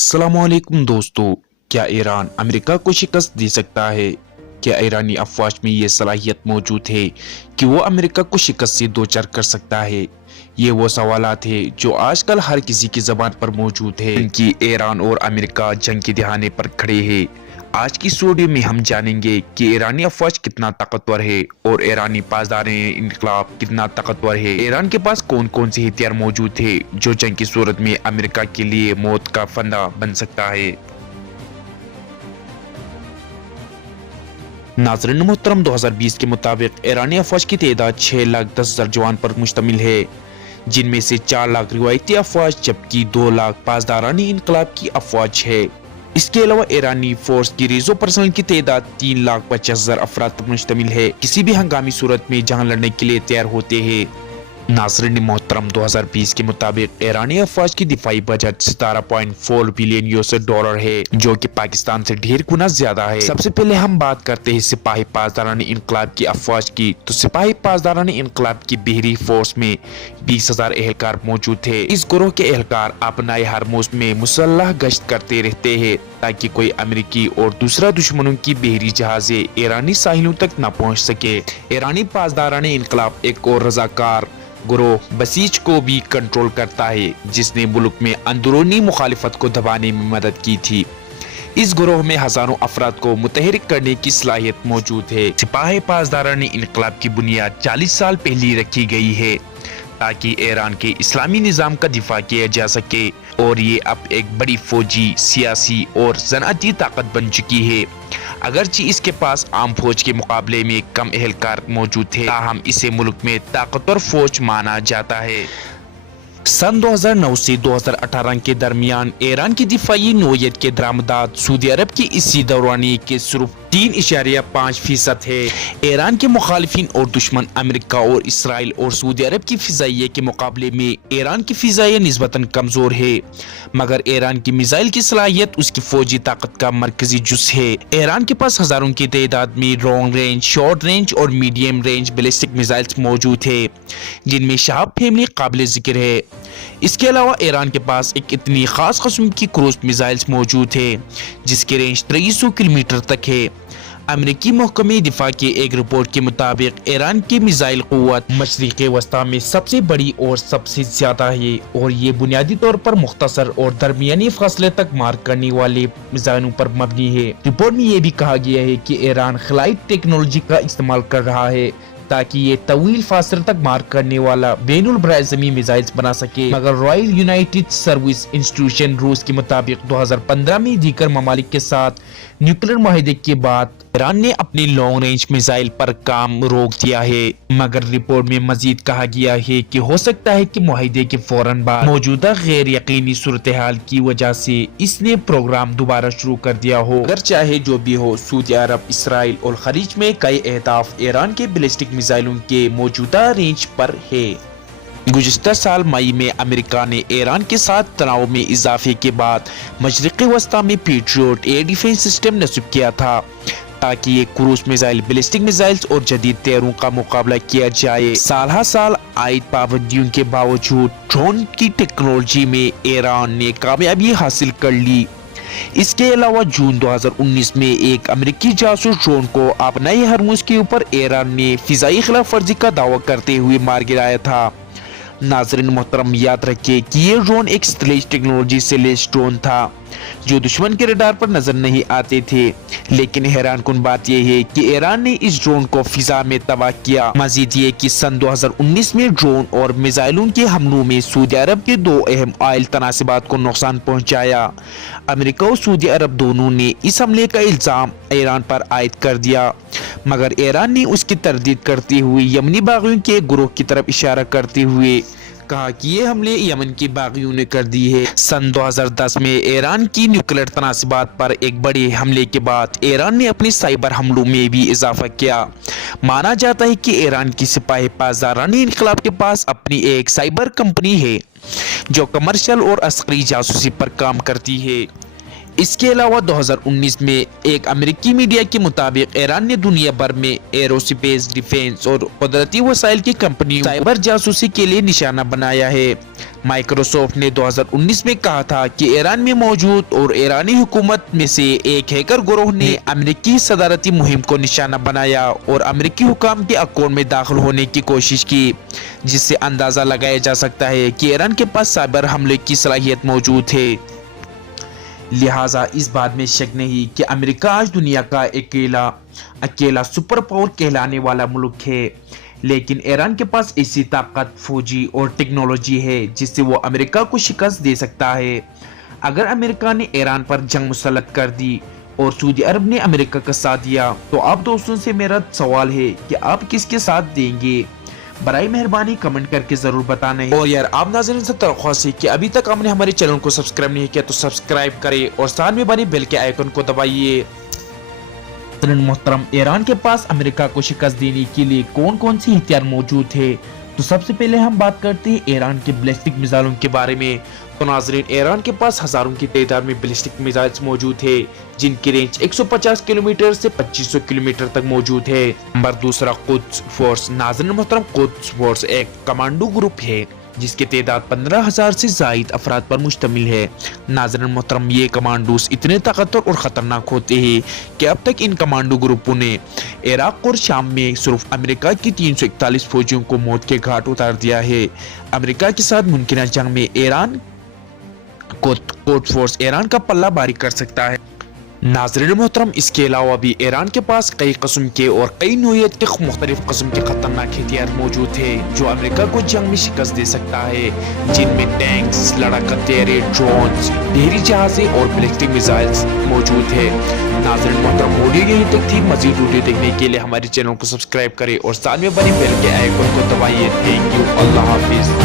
अस्सलाम वालेकुम दोस्तों। क्या ईरान अमेरिका को शिकस्त दे सकता है? क्या ईरानी अफवाज में ये सलाहियत मौजूद है कि वो अमेरिका को शिकस्त से दो चार कर सकता है? ये वो सवालात है जो आजकल हर किसी की जबान पर मौजूद है कि ईरान और अमेरिका जंग के दहाने पर खड़े हैं। आज की इस वीडियो में हम जानेंगे कि ईरानी अफवाज कितना ताकतवर है और ईरानी पासदार इनकलाब कितना ताकतवर है। ईरान के पास कौन कौन से हथियार मौजूद है जो जंग की सूरत में अमेरिका के लिए मौत का फंदा बन सकता है। नाज़रीन मोहतरम, 2020 के मुताबिक ईरानी अफवाज की तादाद 6,10,000 जवान पर मुश्तमिल है, जिनमें से 4 लाख रिवायती अफवाज जबकि 2 लाख पासदारानी इनकलाब की अफवाज है। इसके अलावा ईरानी फोर्स की रिजर्व पर्सनल की तादाद 3,50,000 अफराद पर मुश्तमिल है, किसी भी हंगामी सूरत में जहां लड़ने के लिए तैयार होते हैं। नाज़रीन मोहतरम, 2020 के मुताबिक ईरानी अफवाज की दिफाई बजट 17.4 बिलियन यूएस डॉलर है, जो कि पाकिस्तान से ढेर गुना ज्यादा है। सबसे पहले हम बात करते हैं सिपाही पासदारानी इनकलाब की अफवाज की। तो सिपाही पासदारानी इनकलाब की बहरी फोर्स में 20,000 एहलकार मौजूद थे। इस गिरोह के एहलकार अपनाए हर मौसम में मुसल्लह गश्त करते रहते हैं ताकि कोई अमेरिकी और दूसरा दुश्मनों की बहरी जहाज़ें ईरानी साहिलों तक न पहुंच सके। ईरानी पासदारानी इनकलाब एक और रजाकार गिरोह बसीज को भी कंट्रोल करता है, जिसने मुल्क में अंदरूनी मुखालिफत को दबाने में मदद की थी। इस गिरोह में हजारों अफराद को मुतहरिक करने की सलाहियत मौजूद है। सिपाही पासदारानी इनकलाब की बुनियाद 40 साल पहले रखी गई है ताकि ईरान के इस्लामी निज़ाम का दिफा किया जा सके, और ये अब एक बड़ी फौजी, सियासी और सनअती ताकत बन चुकी है। अगरचे इसके पास आम फौज के मुकाबले में कम एहलकार मौजूद थे, ताहम इसे मुल्क में ताकतवर फौज माना जाता है। सन 2009 से 2018 के दरमियान ईरान की दिफाई नौयत के दरामदात सऊदी अरब की इसी दौरानी के सिर्फ 3.5% है। ईरान के मुखालिफिन और दुश्मन अमेरिका और इसराइल और सऊदी अरब की फिजाइया के मुकाबले में ईरान की फिजाइया निस्बतन कमजोर है, मगर ईरान की मिसाइल की सलाहियत उसकी फौजी ताकत का मरकजी जुज है। ईरान के पास हजारों की तादाद में लॉन्ग रेंज, शॉर्ट रेंज और मीडियम रेंज बैलिस्टिक मिसाइल्स मौजूद है, जिनमें शहाब फैमिली काबिल जिक्र है। इसके अलावा ईरान के पास एक इतनी खास किस्म की क्रूज मिसाइल्स मौजूद है जिसकी रेंज 2300 किलोमीटर तक है। अमेरिकी महकमे दिफा की एक रिपोर्ट के मुताबिक ईरान की मिसाइल क़ुव्वत मशरिक़ वस्ता में सबसे बड़ी और सबसे ज्यादा है, और ये बुनियादी तौर पर मुख्तसर और दरमियानी फासले तक मार करने वाले मिसाइलों पर मबनी है। रिपोर्ट में ये भी कहा गया है कि ईरान खलाई टेक्नोलॉजी का इस्तेमाल कर रहा है ताकि ये तवील फासले तक मार करने वाला बैनुल बराज़मी मिसाइल्स बना सके, मगर रॉयल यूनाइटेड सर्विस इंस्टीट्यूशन रूस के मुताबिक 2015 में दीगर ममालिक के साथ न्यूक्लियर माहिदे के बाद ईरान ने अपनी लॉन्ग रेंज मिसाइल पर काम रोक दिया है। मगर रिपोर्ट में मजीद कहा गया है कि हो सकता है कि मुआहिदे के फौरन बाद मौजूदा गैर यकीनी सूरत हाल की वजह से इसने प्रोग्राम दोबारा शुरू कर दिया हो। अगर चाहे जो भी हो, सऊदी अरब, इसराइल और खलीज में कई अहदाफ ईरान के बैलिस्टिक मिसाइलों के मौजूदा रेंज पर है। गुज़िश्ता साल मई में अमेरिका ने ईरान के साथ तनाव में इजाफे के बाद मशरिक़ वस्ता में पेट्रियट एयर डिफेंस सिस्टम नस्ब किया था ताकि ये क्रूज मिसाइल, बैलिस्टिक मिसाइल्स और जदीद तैयारों का मुकाबला किया जाए। साल हर साल आयद पाबंदियों के बावजूद ड्रोन की टेक्नोलॉजी में ईरान ने कामयाबी हासिल कर ली। इसके अलावा जून 2019 में एक अमेरिकी जासूस ड्रोन को अपनाए हरमुज के ऊपर ईरान ने फिजाई खिलाफ वर्जी का दावा करते हुए मार गिराया था। नाज़रीन मोहतरम, याद रखिए कि ये ड्रोन एक स्टेल्थ टेक्नोलॉजी से लैस ड्रोन था जो दुश्मन के रडार पर नजर नहीं आते थे, लेकिन हैरान कुन बात यह है कि ईरान ने इस ड्रोन को फिजा में तबाह किया। मजीद ये कि सन 2019 में ड्रोन और मिसाइलों के हमलों में सऊदी अरब के 2 अहम ऑयल तनासिबात को नुकसान पहुंचाया। अमेरिका और सऊदी अरब दोनों ने इस हमले का इल्जाम ईरान पर आयद कर दिया, मगर ईरान ने उसकी तरदीद करते हुए यमनी बागियों के गिरोह की तरफ इशारा करते हुए कहा कि ये हमले यमन के बागियों ने कर दी है। सन 2010 में ईरान की न्यूक्लियर तनासिबात पर एक बड़े हमले के बाद ईरान ने अपने साइबर हमलों में भी इजाफा किया। माना जाता है कि ईरान की सिपाही पासदारानी इनकलाब के पास अपनी एक साइबर कंपनी है जो कमर्शियल और अस्करी जासूसी पर काम करती है। इसके अलावा 2019 में एक अमेरिकी मीडिया के मुताबिक ईरान ने दुनिया भर में एरोस्पेस, डिफेंस और कुदरती वसाइल की कंपनियों साइबर जासूसी के लिए निशाना बनाया है माइक्रोसॉफ्ट ने 2019 में कहा था कि ईरान में मौजूद और ईरानी हुकूमत में से एक हैकर गिरोह ने अमेरिकी सदारती मुहिम को निशाना बनाया और अमेरिकी हुकाम के अकाउंट में दाखिल होने की कोशिश की, जिससे अंदाजा लगाया जा सकता है कि ईरान के पास साइबर हमले की सलाहियत मौजूद है। लिहाजा इस बात में शक नहीं कि अमेरिका आज दुनिया का अकेला सुपर पावर कहलाने वाला मुल्क है, लेकिन ईरान के पास ऐसी ताकत, फौजी और टेक्नोलॉजी है जिससे वो अमेरिका को शिकस्त दे सकता है। अगर अमेरिका ने ईरान पर जंग मुसल्लत कर दी और सऊदी अरब ने अमेरिका का साथ दिया, तो आप दोस्तों से मेरा सवाल है कि आप किसके साथ देंगे? बराए मेहरबानी कमेंट करके जरूर बताना है। और यार आप नाज़रीन से दरख्वास्त है कि अभी तक आपने हमारे चैनल को सब्सक्राइब नहीं किया तो सब्सक्राइब करें और साथ में बने बेल के आइकन को दबाइए। मोहतरम, ईरान के पास अमेरिका को शिकस्त देने के लिए कौन कौन सी हथियार मौजूद है? तो सबसे पहले हम बात करते हैं ईरान के बैलिस्टिक मिसाइलों के बारे में। तो नाज़रीन, ईरान के पास हजारों की तादाद में बैलिस्टिक मिसाइल्स मौजूद है जिनकी रेंज 150 किलोमीटर से 2500 किलोमीटर तक मौजूद है। नंबर दूसरा, कुद्स फोर्स। नाज़रीन मोहतरम, कुद्स फोर्स एक कमांडो ग्रुप है जिसकी तादाद 15,000 से ज़ायद अफराद पर मुश्तमिल है। नाज़रीन मोहतरम, ये कमांडोस इतने ताकतवर और ख़तरनाक होते हैं कि अब तक इन कमांडो ग्रुपों ने इराक और शाम में सिर्फ अमेरिका की 341 फौजियों को मौत के घाट उतार दिया है। अमेरिका के साथ मुमकिन जंग में ईरान कुद्स फोर्स ईरान का पल्ला भारी कर सकता है। नाज़रीन मोहतरम, इसके अलावा भी ईरान के पास कई किस्म के और कई नौइयत के मुख्तलिफ किस्म के खतरनाक हथियार मौजूद है जो अमेरिका को जंग में शिकस्त दे सकता है, जिनमें टैंक्स, लड़ाका हथियार, ड्रोन्स, बहरी जहाज़ें और बैलिस्टिक मिसाइल्स मौजूद है। नाज़रीन मोहतरम, वीडियो यहीं तक थी। मज़ीद वीडियो देखने के लिए हमारे चैनल को सब्सक्राइब करें और साथ में बने बेल के आइकन को दबाइए। Thank you. अल्लाह हाफिज़।